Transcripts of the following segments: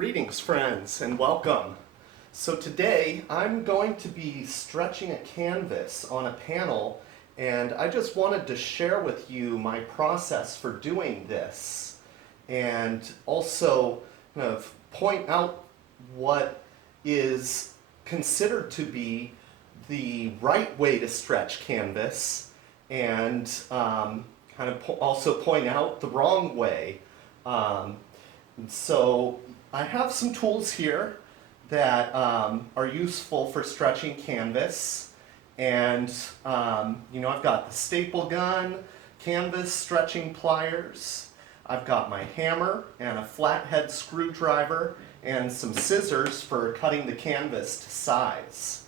Greetings, friends, and welcome. So today I'm going to be stretching a canvas on a panel, and I just wanted to share with you my process for doing this, and also kind of point out what is considered to be the right way to stretch canvas, and also point out the wrong way. So I have some tools here that are useful for stretching canvas, and I've got the staple gun, canvas stretching pliers, I've got my hammer and a flathead screwdriver and some scissors for cutting the canvas to size.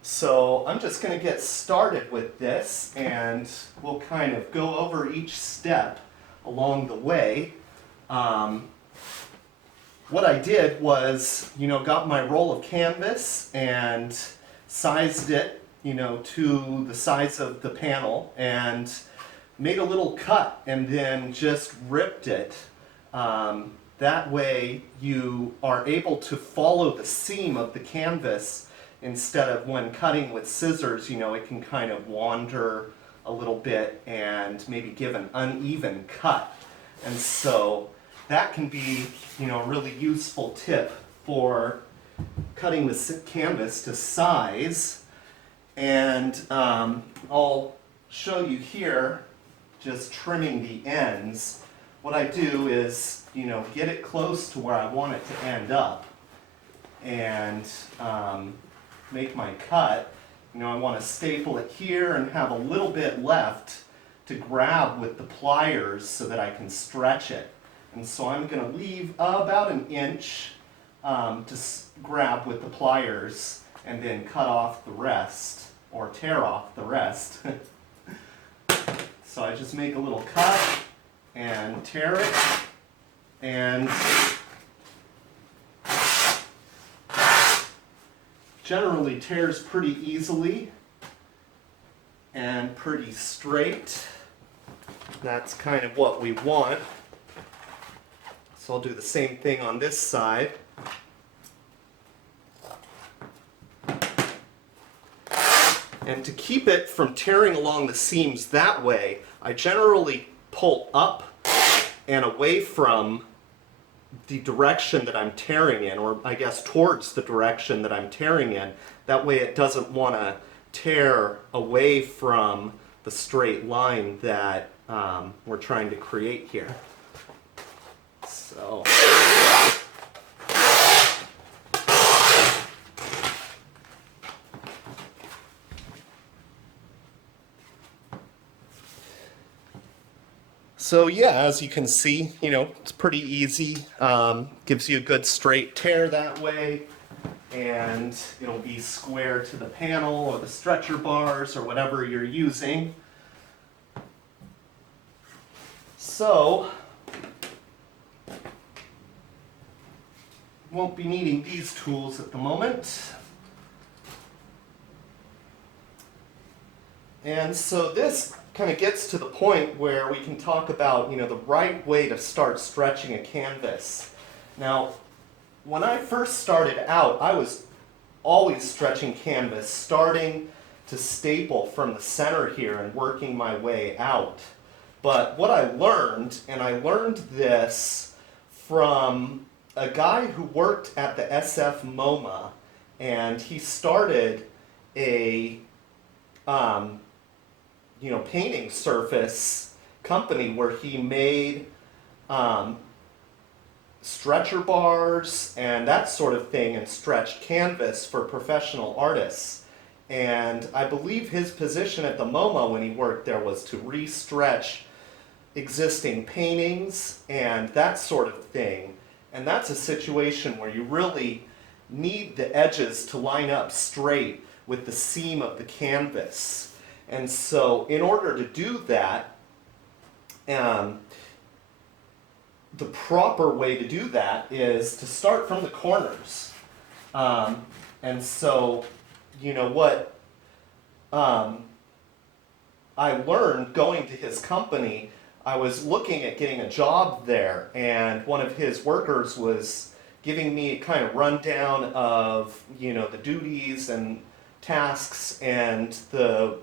So I'm just going to get started with this, and we'll kind of go over each step along the way. What I did was, got my roll of canvas and sized it, to the size of the panel, and made a little cut and then just ripped it. That way you are able to follow the seam of the canvas instead of when cutting with scissors, it can kind of wander a little bit and maybe give an uneven cut. And so that can be, a really useful tip for cutting the canvas to size. And I'll show you here, just trimming the ends. What I do is, get it close to where I want it to end up, and make my cut. I want to staple it here and have a little bit left to grab with the pliers so that I can stretch it. And so I'm going to leave about an inch to grab with the pliers and then cut off the rest, or tear off the rest. So I just make a little cut and tear it, and generally tears pretty easily and pretty straight. That's kind of what we want. So I'll do the same thing on this side. And to keep it from tearing along the seams that way, I generally pull up and away from the direction that I'm tearing in, or I guess towards the direction that I'm tearing in. That way it doesn't want to tear away from the straight line that we're trying to create here. So yeah, as you can see, it's pretty easy. Gives you a good straight tear that way, and it'll be square to the panel or the stretcher bars or whatever you're using. So won't be needing these tools at the moment. And so this kind of gets to the point where we can talk about, the right way to start stretching a canvas. Now, when I first started out, I was always stretching canvas, starting to staple from the center here and working my way out. But what I learned, and I learned this from a guy who worked at the SF MoMA, and he started a painting surface company where he made stretcher bars and that sort of thing, and stretched canvas for professional artists. And I believe his position at the MoMA when he worked there was to re-stretch existing paintings and that sort of thing. And that's a situation where you really need the edges to line up straight with the seam of the canvas. And so in order to do that, the proper way to do that is to start from the corners. And so, what I learned going to his company, I was looking at getting a job there, and one of his workers was giving me a kind of rundown of, the duties and tasks and the,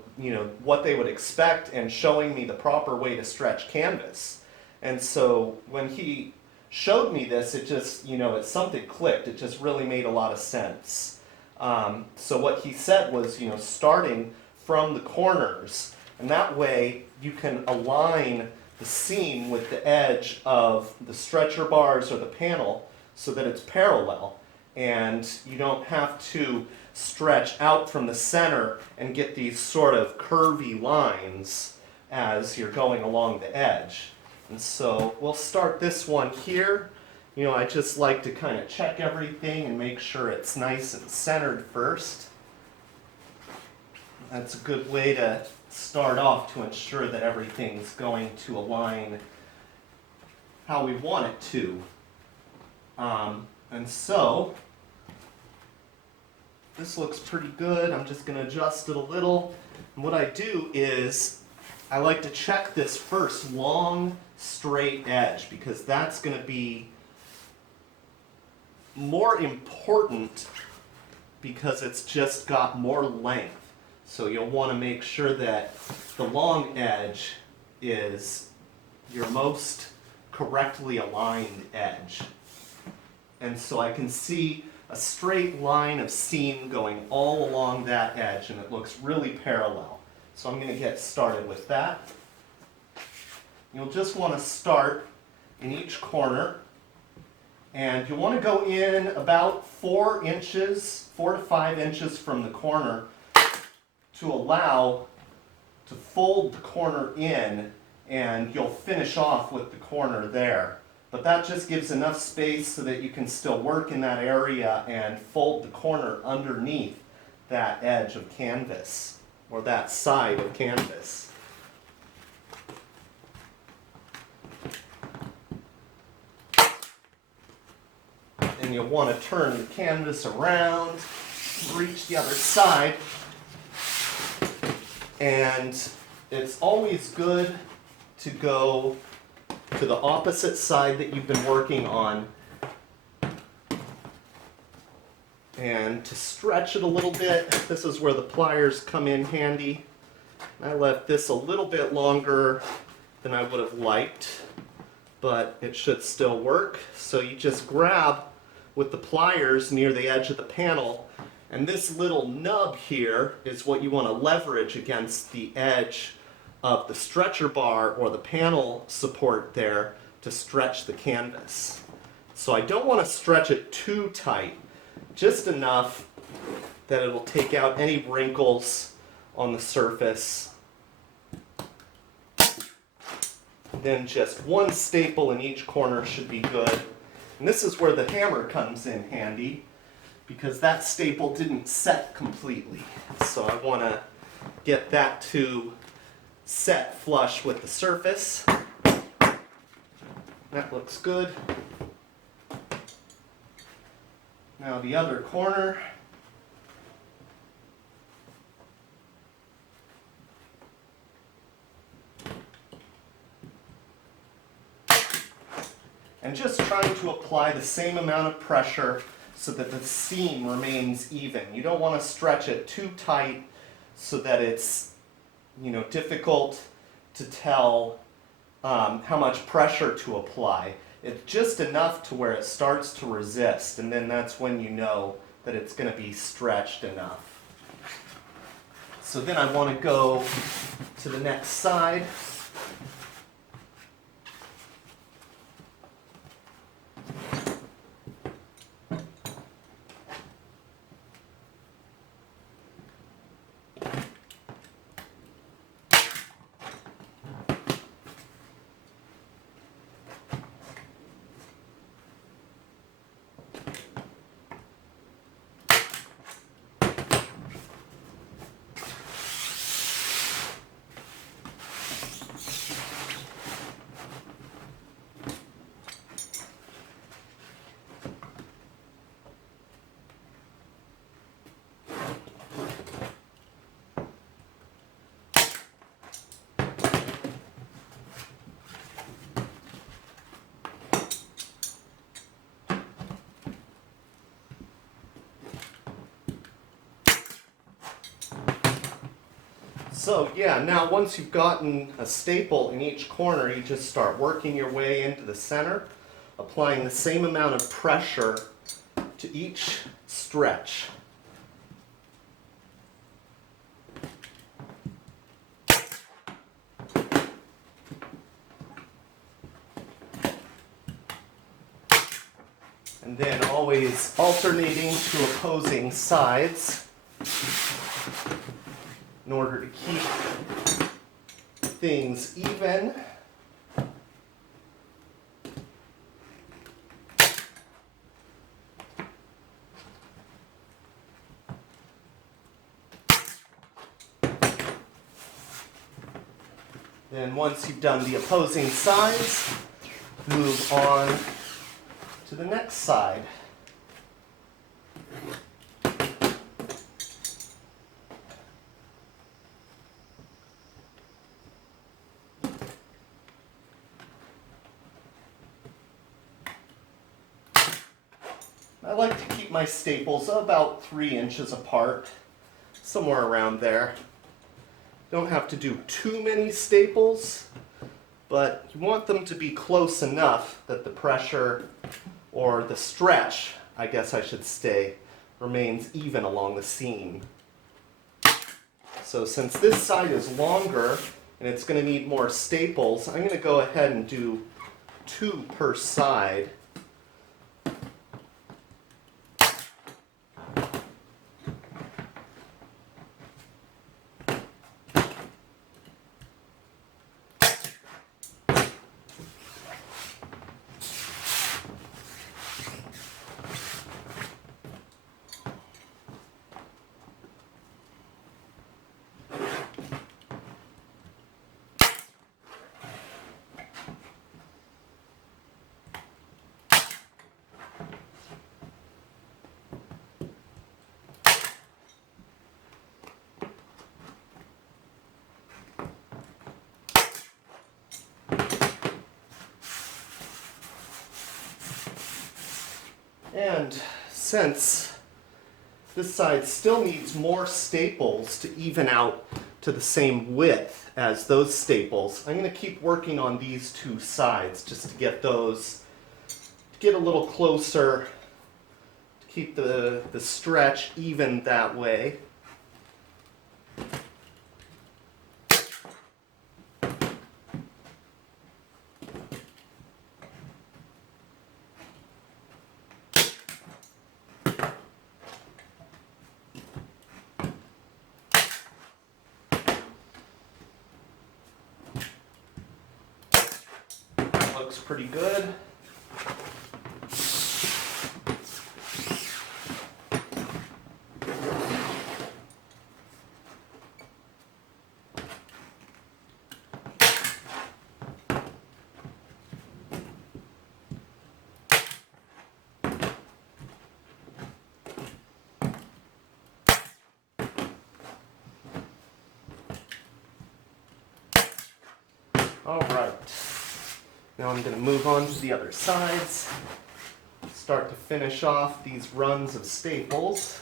what they would expect, and showing me the proper way to stretch canvas. And so when he showed me this, it just, something clicked. It just really made a lot of sense. So what he said was, starting from the corners, and that way you can align the seam with the edge of the stretcher bars or the panel so that it's parallel, and you don't have to stretch out from the center and get these sort of curvy lines as you're going along the edge. And so we'll start this one here. I just like to kind of check everything and make sure it's nice and centered first. That's a good way to start off to ensure that everything's going to align how we want it to. And so this looks pretty good. I'm just going to adjust it a little. And what I do is I like to check this first long straight edge, because that's going to be more important because it's just got more length. So you'll want to make sure that the long edge is your most correctly aligned edge. And so I can see a straight line of seam going all along that edge, and it looks really parallel. So I'm going to get started with that. You'll just want to start in each corner, and you'll want to go in about 4 to 5 inches from the corner to allow to fold the corner in, and you'll finish off with the corner there. But that just gives enough space so that you can still work in that area and fold the corner underneath that edge of canvas, or that side of canvas. And you'll want to turn the canvas around, reach the other side. And it's always good to go to the opposite side that you've been working on and to stretch it a little bit. This is where the pliers come in handy. I left this a little bit longer than I would have liked, but it should still work. So you just grab with the pliers near the edge of the panel, and this little nub here is what you want to leverage against the edge of the stretcher bar or the panel support there to stretch the canvas. So I don't want to stretch it too tight, just enough that it'll take out any wrinkles on the surface. Then just 1 staple in each corner should be good. And this is where the hammer comes in handy, because that staple didn't set completely. So I want to get that to set flush with the surface. That looks good. Now the other corner. And just trying to apply the same amount of pressure so that the seam remains even. You don't want to stretch it too tight so that it's difficult to tell how much pressure to apply. It's just enough to where it starts to resist, and then that's when you know that it's going to be stretched enough. So then I want to go to the next side. So yeah, now once you've gotten a staple in each corner, you just start working your way into the center, applying the same amount of pressure to each stretch. And then always alternating to opposing sides in order to keep things even. Then once you've done the opposing sides, move on to the next side. I like to keep my staples about 3 inches apart, somewhere around there. Don't have to do too many staples, but you want them to be close enough that the pressure, or the stretch, I guess I should say, remains even along the seam. So since this side is longer and it's going to need more staples, I'm going to go ahead and do 2 per side. And since this side still needs more staples to even out to the same width as those staples, I'm going to keep working on these 2 sides just to get those, to get a little closer, to keep the stretch even that way. Looks pretty good. All right. Now I'm going to move on to the other sides, start to finish off these runs of staples.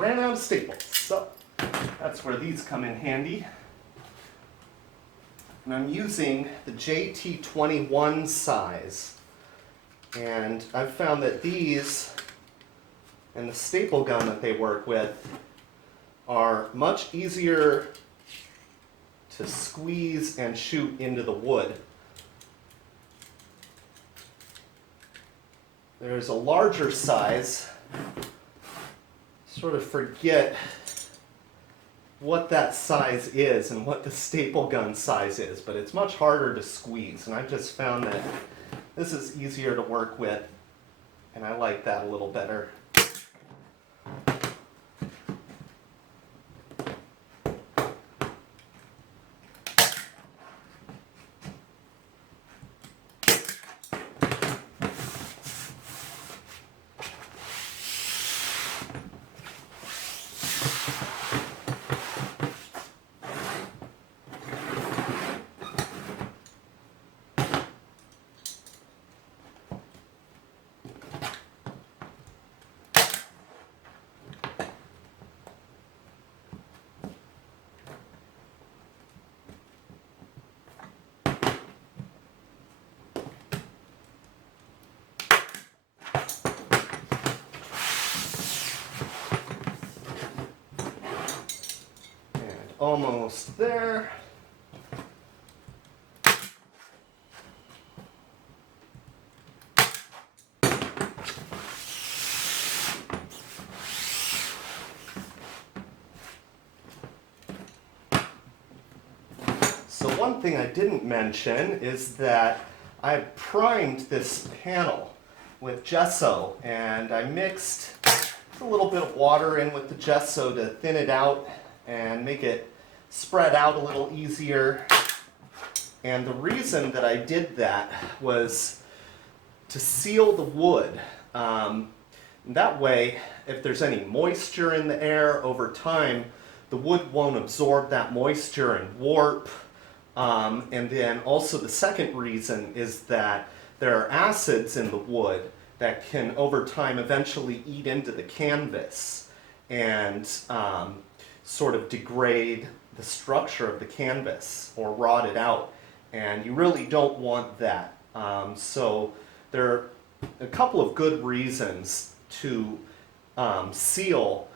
Ran out of staples, so that's where these come in handy. And I'm using the JT21 size, and I've found that these and the staple gun that they work with are much easier to squeeze and shoot into the wood. There's a larger size. Sort of forget what that size is and what the staple gun size is, but it's much harder to squeeze, and I've just found that this is easier to work with, and I like that a little better. almost there. So one thing I didn't mention is that I primed this panel with gesso, and I mixed a little bit of water in with the gesso to thin it out and make it spread out a little easier. And the reason that I did that was to seal the wood. That way, if there's any moisture in the air over time, the wood won't absorb that moisture and warp. And then also the second reason is that there are acids in the wood that can over time eventually eat into the canvas and sort of degrade the structure of the canvas or rot it out. And you really don't want that. So there are a couple of good reasons to seal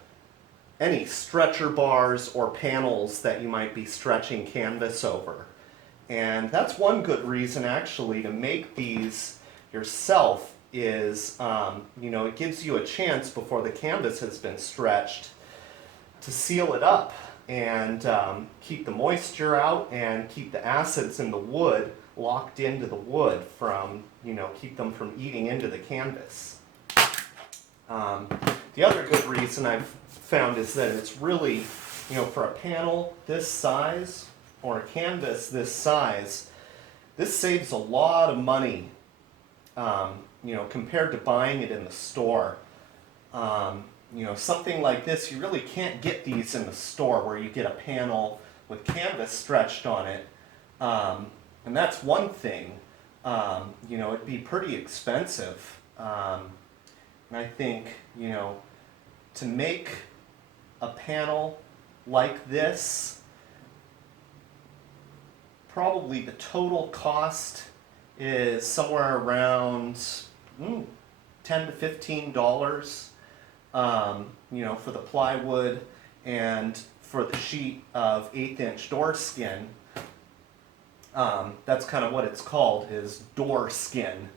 any stretcher bars or panels that you might be stretching canvas over. And that's one good reason actually to make these yourself is, it gives you a chance before the canvas has been stretched to seal it up and keep the moisture out and keep the acids in the wood locked into the wood from, keep them from eating into the canvas. The other good reason I've found is that it's really, for a panel this size or a canvas this size, this saves a lot of money, compared to buying it in the store. Something like this, you really can't get these in the store where you get a panel with canvas stretched on it. And that's one thing. It'd be pretty expensive. And I think, to make a panel like this, probably the total cost is somewhere around $10 to $15, for the plywood and for the sheet of 1/8" door skin. That's kind of what it's called, is door skin.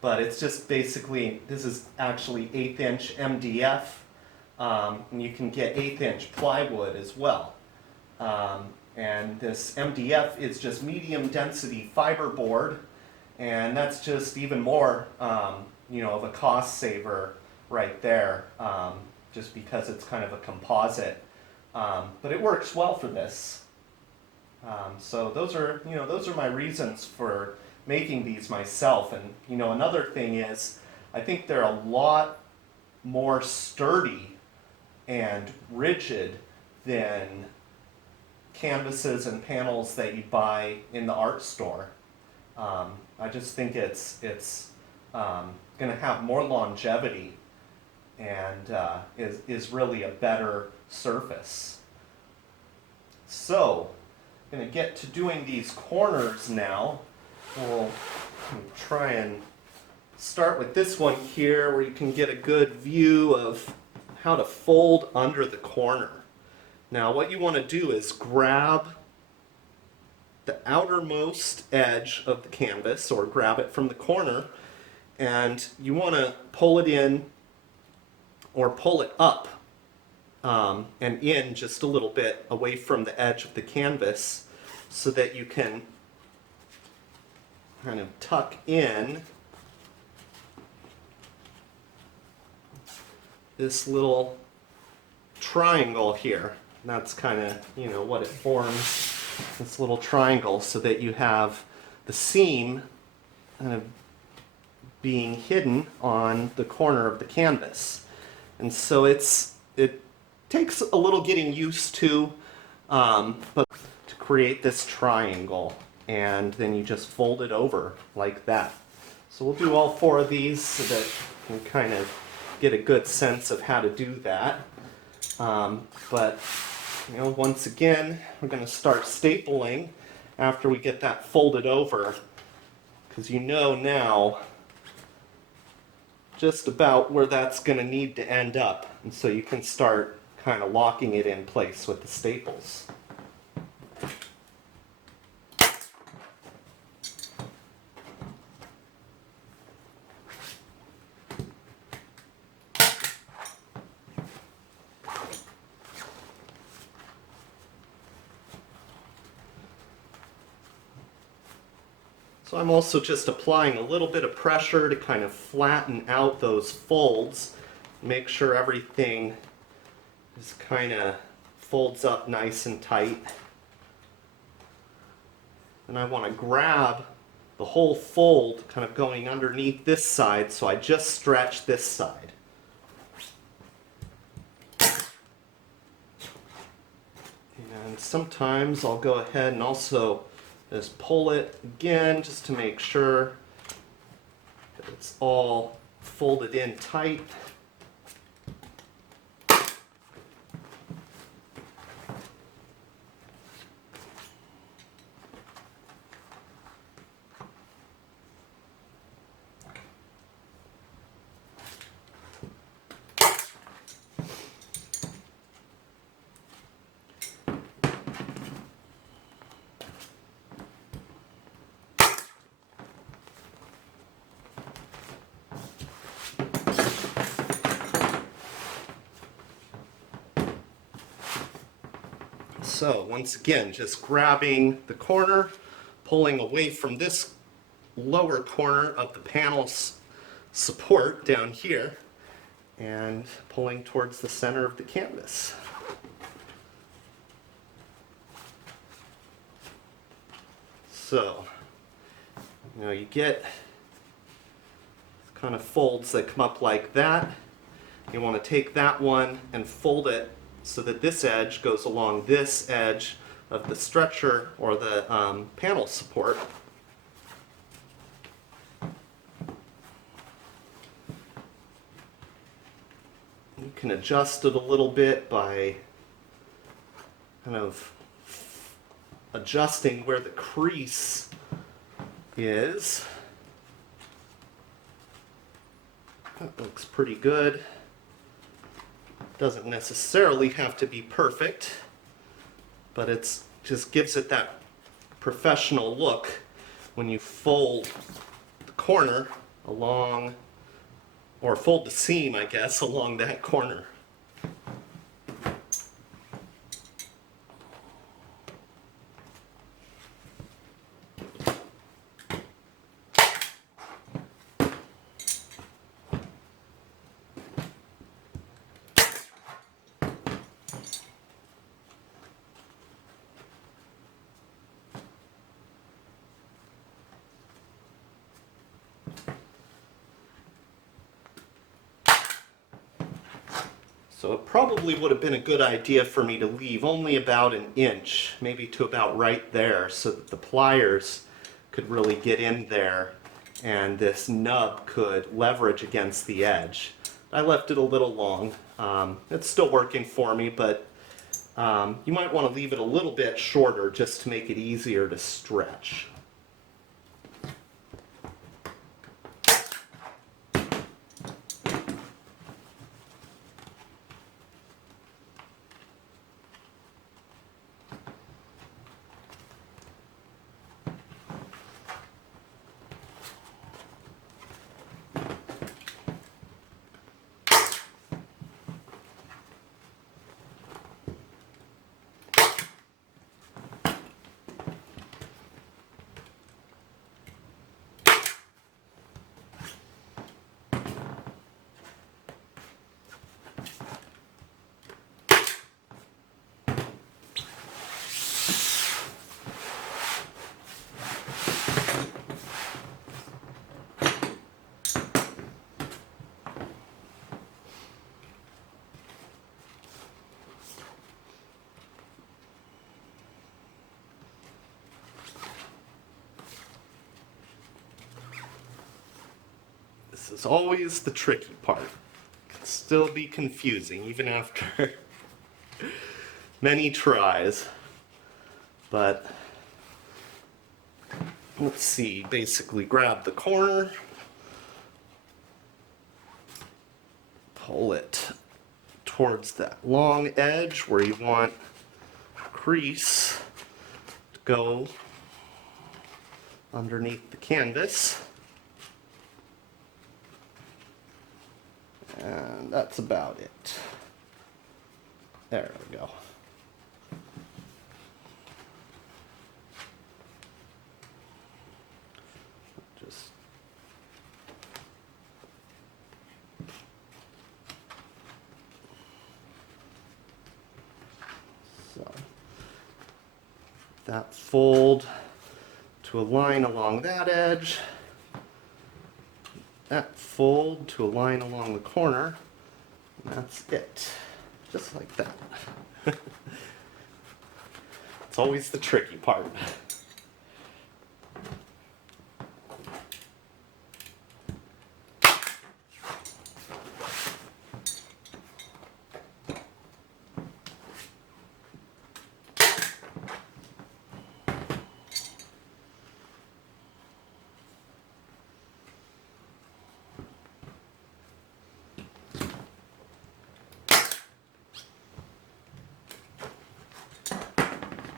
But it's just basically, this is actually 1/8" MDF, and you can get 1/8" plywood as well. And this MDF is just medium density fiberboard, and that's just even more, of a cost saver right there, just because it's kind of a composite. But it works well for this. So those are my reasons for making these myself. And another thing is, I think they're a lot more sturdy and rigid than canvases and panels that you buy in the art store. I just think it's going to have more longevity and is really a better surface. So, I'm going to get to doing these corners now. We'll try and start with this one here where you can get a good view of how to fold under the corner. Now what you want to do is grab the outermost edge of the canvas, or grab it from the corner, and you want to pull it in or pull it up and in just a little bit away from the edge of the canvas so that you can kind of tuck in this little triangle here. And that's kind of, what it forms, this little triangle, so that you have the seam kind of being hidden on the corner of the canvas. And so it takes a little getting used to, but to create this triangle, and then you just fold it over like that. So we'll do all 4 of these so that you can kind of get a good sense of how to do that. But once again, we're going to start stapling after we get that folded over, because now just about where that's going to need to end up, and so you can start kind of locking it in place with the staples. So I'm also just applying a little bit of pressure to kind of flatten out those folds, make sure everything is kind of folds up nice and tight. And I want to grab the whole fold kind of going underneath this side, so I just stretch this side. And sometimes I'll go ahead and also just pull it again just to make sure that it's all folded in tight. So once again, just grabbing the corner, pulling away from this lower corner of the panel's support down here, and pulling towards the center of the canvas. So, you get kind of folds that come up like that. You want to take that one and fold it so that this edge goes along this edge of the stretcher or the panel support. You can adjust it a little bit by kind of adjusting where the crease is. That looks pretty good. Doesn't necessarily have to be perfect, but it's just gives it that professional look when you fold the corner along, or fold the seam, I guess, along that corner. So it probably would have been a good idea for me to leave only about an inch, maybe to about right there, so that the pliers could really get in there and this nub could leverage against the edge. I left it a little long. It's still working for me, but you might want to leave it a little bit shorter just to make it easier to stretch. This is always the tricky part. It can still be confusing even after many tries. But let's see, basically grab the corner, pull it towards that long edge where you want crease to go underneath the canvas. And that's about it. There we go. Just so that fold to a line along that edge, that fold to a line along the corner, and that's it. Just like that. It's always the tricky part.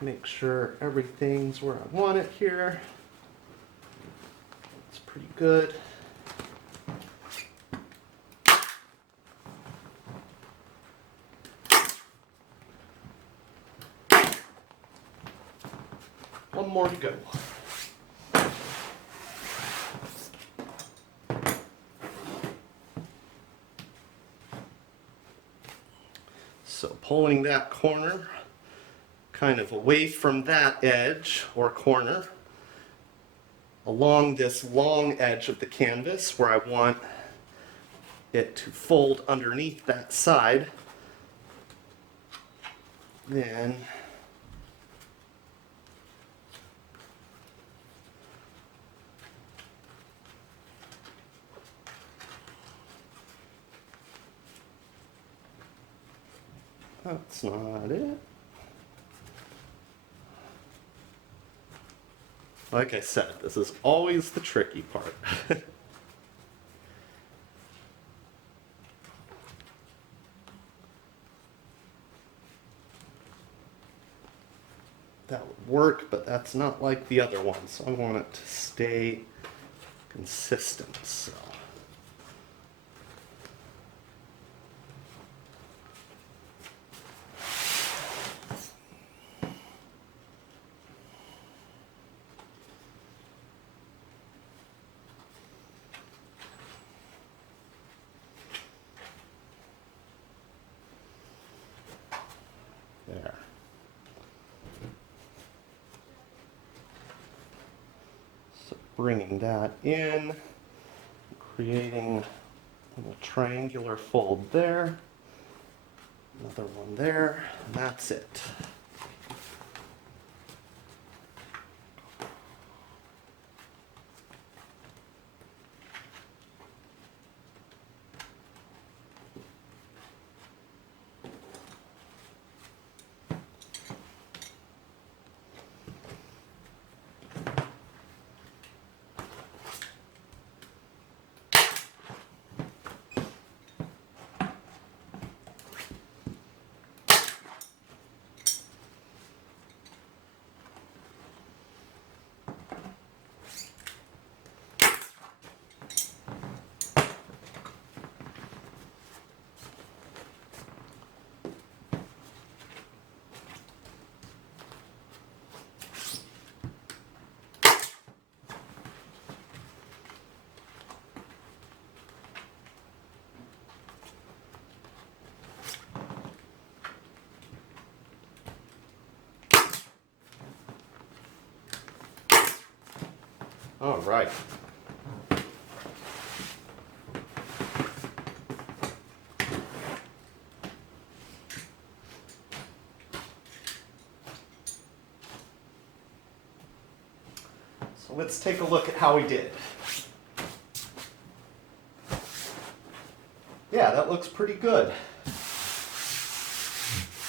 Make sure everything's where I want it here. It's pretty good. One more to go. So pulling that corner kind of away from that edge or corner along this long edge of the canvas where I want it to fold underneath that side. Then that's not it. Like I said, this is always the tricky part. That would work, but that's not like the other one, so I want it to stay consistent. So. There. So bringing that in, creating a little triangular fold there, another one there, and that's it. All right. So let's take a look at how we did. Yeah, that looks pretty good.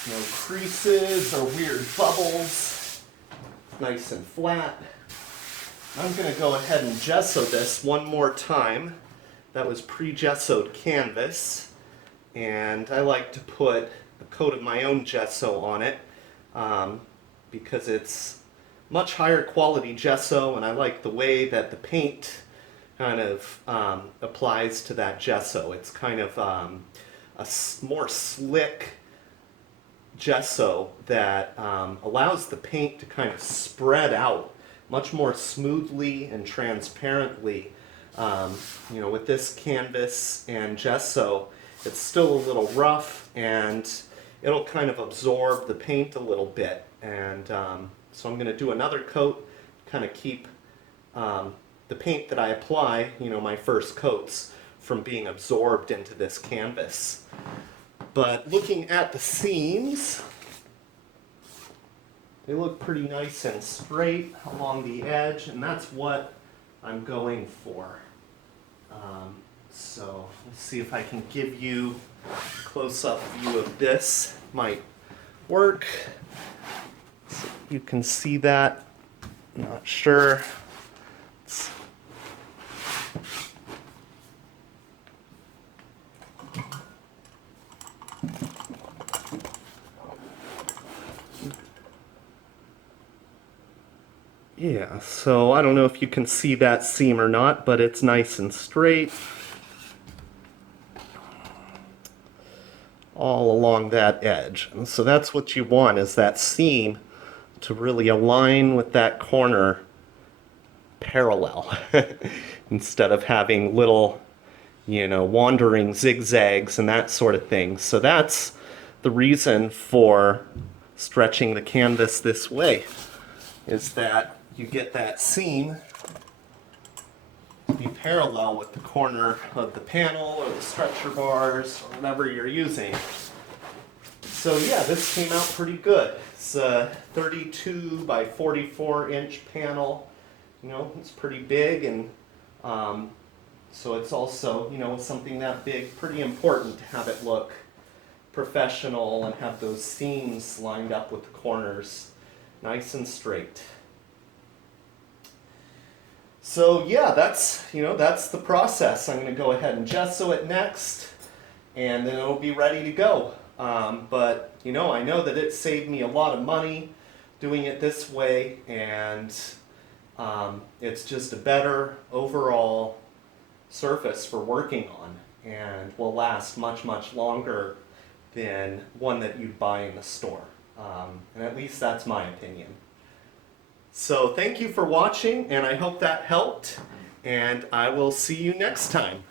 No creases or weird bubbles. Nice and flat. I'm going to go ahead and gesso this one more time. That was pre-gessoed canvas. and I like to put a coat of my own gesso on it because it's much higher quality gesso, and I like the way that the paint kind of applies to that gesso. It's kind of more slick gesso that allows the paint to kind of spread out much more smoothly and transparently. With this canvas and gesso, it's still a little rough, and it'll kind of absorb the paint a little bit. And so I'm going to do another coat, kind of keep the paint that I apply, my first coats, from being absorbed into this canvas. But looking at the seams, they look pretty nice and straight along the edge, and that's what I'm going for. So let's see if I can give you a close-up view of this. Might work. So you can see that. Not sure. Yeah, so I don't know if you can see that seam or not, but it's nice and straight all along that edge. And so that's what you want, is that seam to really align with that corner parallel instead of having little, wandering zigzags and that sort of thing. So that's the reason for stretching the canvas this way, is that you get that seam to be parallel with the corner of the panel or the stretcher bars or whatever you're using. So yeah, this came out pretty good. It's a 32 by 44 inch panel. It's pretty big, and so it's also, with something that big, pretty important to have it look professional and have those seams lined up with the corners nice and straight. So yeah, that's the process. I'm going to go ahead and gesso it next, and then it'll be ready to go. But I know that it saved me a lot of money doing it this way, and it's just a better overall surface for working on, and will last much, much longer than one that you'd buy in the store. And at least that's my opinion. So thank you for watching, and I hope that helped, and I will see you next time.